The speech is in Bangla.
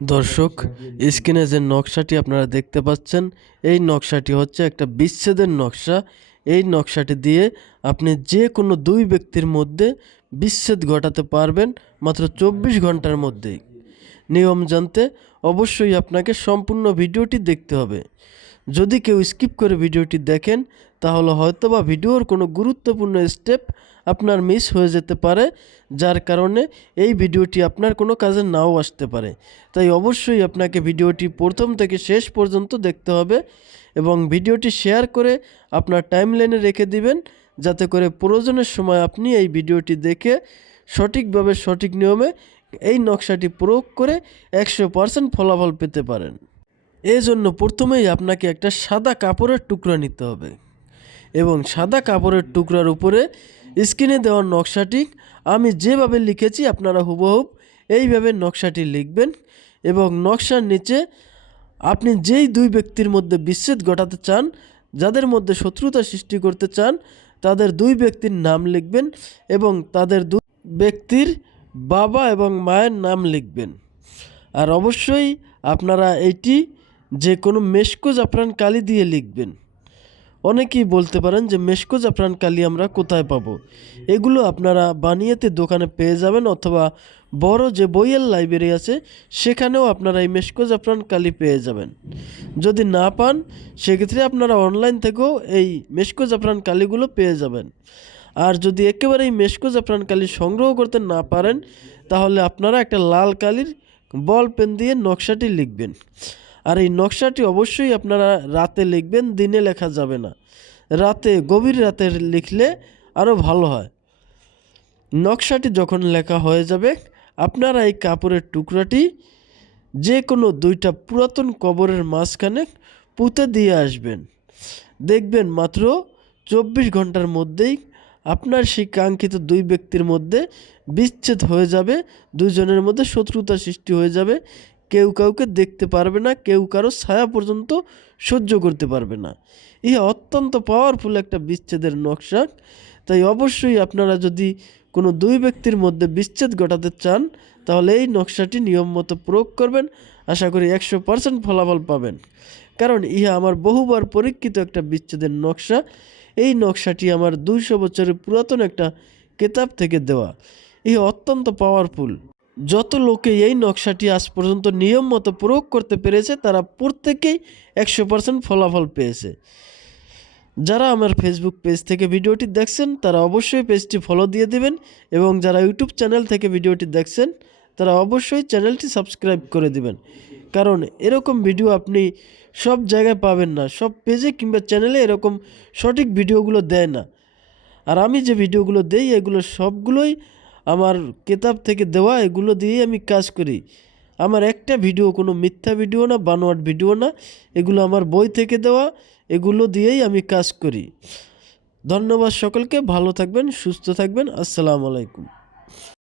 দর্শক, স্ক্রিনে যে নকশাটি আপনারা দেখতে পাচ্ছেন, এই নকশাটি হচ্ছে একটা বিচ্ছেদের নকশা। এই নকশাটি দিয়ে আপনি যে কোনো দুই ব্যক্তির মধ্যে বিচ্ছেদ ঘটাতে পারবেন মাত্র 24 ঘন্টার মধ্যেই। নিয়ম জানতে অবশ্যই আপনাকে সম্পূর্ণ ভিডিওটি দেখতে হবে। যদি কেউ স্কিপ করে ভিডিওটি দেখেন তাহলে হয়তোবা ভিডিওর কোনো গুরুত্বপূর্ণ স্টেপ আপনার মিস হয়ে যেতে পারে, যার কারণে এই ভিডিওটি আপনার কোনো কাজে নাও আসতে পারে। তাই অবশ্যই আপনাকে ভিডিওটি প্রথম থেকে শেষ পর্যন্ত দেখতে হবে এবং ভিডিওটি শেয়ার করে আপনার টাইমলাইনে রেখে দিবেন, যাতে করে প্রয়োজনের সময় আপনি এই ভিডিওটি দেখে সঠিকভাবে সঠিক নিয়মে এই নকশাটি প্রয়োগ করে 100% ফলাফল পেতে পারেন। এই জন্য প্রথমেই আপনাকে একটা সাদা কাপড়ের টুকরা নিতে হবে এবং সাদা কাপড়ের টুকরার উপরে স্ক্রিনে দেওয়া নকশাটি আমি যেভাবে লিখেছি আপনারা হুবহু এইভাবে নকশাটি লিখবেন এবং নকশার নিচে আপনি যেই দুই ব্যক্তির মধ্যে বিচ্ছেদ ঘটাতে চান, যাদের মধ্যে শত্রুতা সৃষ্টি করতে চান, তাদের দুই ব্যক্তির নাম লিখবেন এবং তাদের দুই ব্যক্তির বাবা এবং মায়ের নাম লিখবেন। আর অবশ্যই আপনারা এইটি যে কোনো মেশকো জাফরান কালি দিয়ে লিখবেন। অনেকেই বলতে পারেন যে মেশকো জাফরান কালি আমরা কোথায় পাবো? এগুলো আপনারা বানিয়েতে দোকানে পেয়ে যাবেন, অথবা বড় যে বইয়ের লাইব্রেরি আছে সেখানেও আপনারা এই মেশকো জাফরান কালি পেয়ে যাবেন। যদি না পান সেক্ষেত্রে আপনারা অনলাইন থেকেও এই মেশকো জাফরান কালিগুলো পেয়ে যাবেন। আর যদি একেবারে এই মেশকো জাফরান কালি সংগ্রহ করতে না পারেন তাহলে আপনারা একটা লাল কালির বল পেন দিয়ে নকশাটি লিখবেন। আর এই নকশাটি অবশ্যই আপনারা রাতে লিখবেন, দিনে লেখা যাবে না। রাতে, গভীর রাতে লিখলে আরও ভালো হয়। নকশাটি যখন লেখা হয়ে যাবে আপনারা এই কাপড়ের টুকরাটি যে কোনো দুইটা পুরাতন কবরের মাঝখানে পুঁতে দিয়ে আসবেন। দেখবেন মাত্র 24 ঘন্টার মধ্যেই আপনার সেই কাঙ্ক্ষিত দুই ব্যক্তির মধ্যে বিচ্ছেদ হয়ে যাবে, দুজনের মধ্যে শত্রুতা সৃষ্টি হয়ে যাবে। কেউ কাউকে দেখতে পারবে না, কেউ কারো ছায়া পর্যন্ত সহ্য করতে পারবে না। ইহা অত্যন্ত পাওয়ারফুল একটা বিচ্ছেদের নকশা। তাই অবশ্যই আপনারা যদি কোনো দুই ব্যক্তির মধ্যে বিচ্ছেদ ঘটাতে চান তাহলে এই নকশাটি নিয়ম মতো প্রয়োগ করবেন। আশা করি 100% ফলাফল পাবেন, কারণ ইহা আমার বহুবার পরীক্ষিত একটা বিচ্ছেদের নকশা। এই নকশাটি আমার 200 বছরের পুরাতন একটা কেতাব থেকে দেওয়া। ইহা অত্যন্ত পাওয়ারফুল। যত লোকে এই নকশাটি আজ পর্যন্ত নিয়ম মতো প্রয়োগ করতে পেরেছে তারা প্রত্যেকেই 100% ফলাফল পেয়েছে। যারা আমার ফেসবুক পেজ থেকে ভিডিওটি দেখছেন তারা অবশ্যই পেজটি ফলো দিয়ে দেবেন এবং যারা ইউটিউব চ্যানেল থেকে ভিডিওটি দেখছেন তারা অবশ্যই চ্যানেলটি সাবস্ক্রাইব করে দিবেন, কারণ এরকম ভিডিও আপনি সব জায়গায় পাবেন না। সব পেজে কিংবা চ্যানেলে এরকম সঠিক ভিডিওগুলো দেয় না। আর আমি যে ভিডিওগুলো দেই এগুলো সবগুলোই আমার কেতাব থেকে দেওয়া, এগুলো দিয়েই আমি কাজ করি। আমার একটা ভিডিও কোনো মিথ্যা ভিডিও না, বানোয়াট ভিডিও না, এগুলো আমার বই থেকে দেওয়া, এগুলো দিয়েই আমি কাজ করি। ধন্যবাদ সকলকে, ভালো থাকবেন, সুস্থ থাকবেন। আসসালামু আলাইকুম।